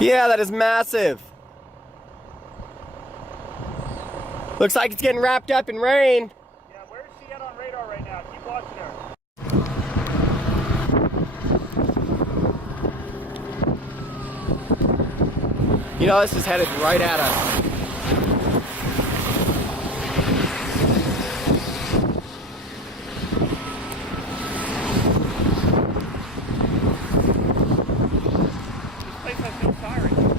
Yeah, that is massive. Looks like it's getting wrapped up in rain. Yeah, where is she at on radar right now? Keep watching her. You know, this is headed right at us. This place has no sirens.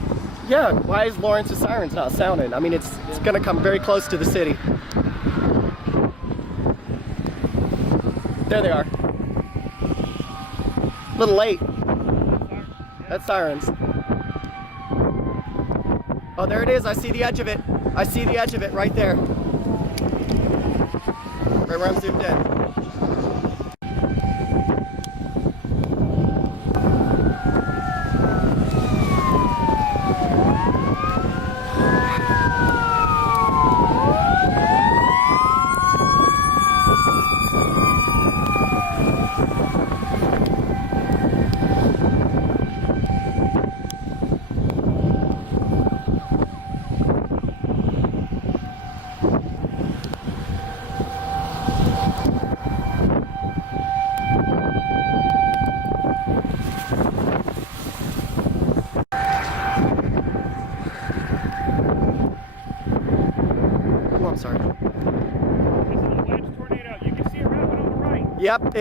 Yeah, why is Lawrence's sirens not sounding? I mean, it's gonna come very close to the city. There they are. A little late. That's sirens. Oh, there it is. I see the edge of it. I see the edge of it right there. Right where I'm zoomed in. Oh, I'm sorry. This is a wedge tornado. You can see it wrapping on the right. Yep.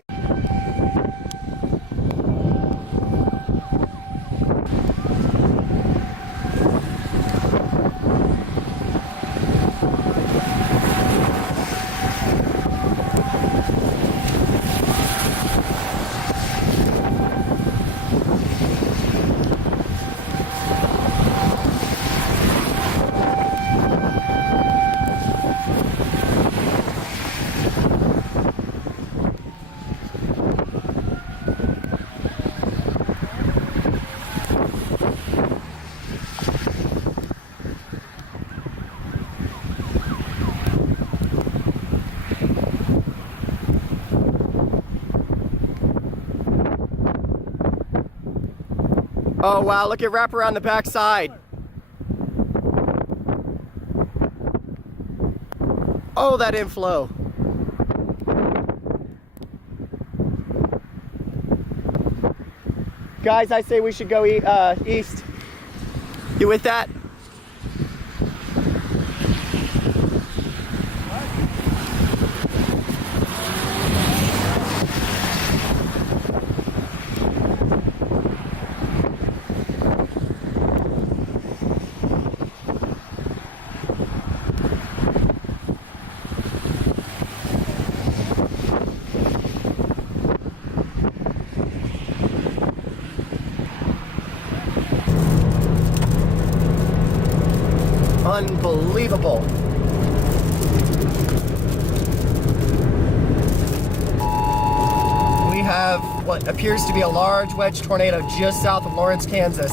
Oh wow, look at wrap around the back side. Oh, that inflow. Guys, I say we should go east. You with that? Unbelievable. We have what appears to be a large wedge tornado just south of Lawrence, Kansas.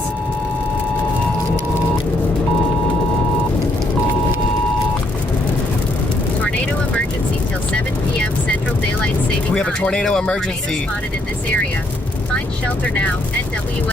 Tornado emergency till 7 p.m. Central Daylight Saving Time. We have a tornado emergency. Tornado spotted in this area. Find shelter now. NW.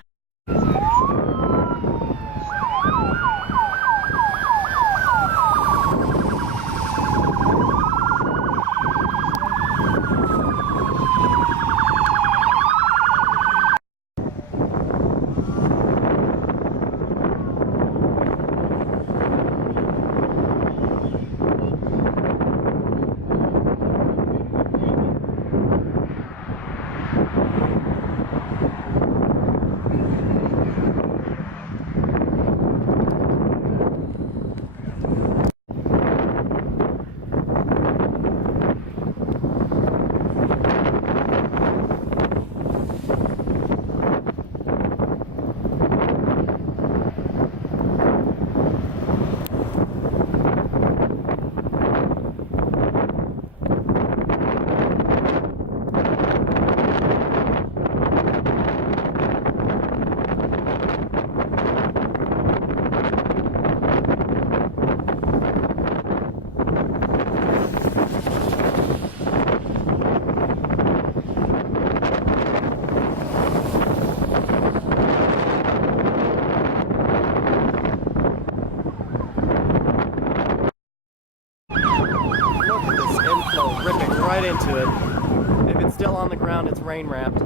good. If it's still on the ground, it's rain wrapped.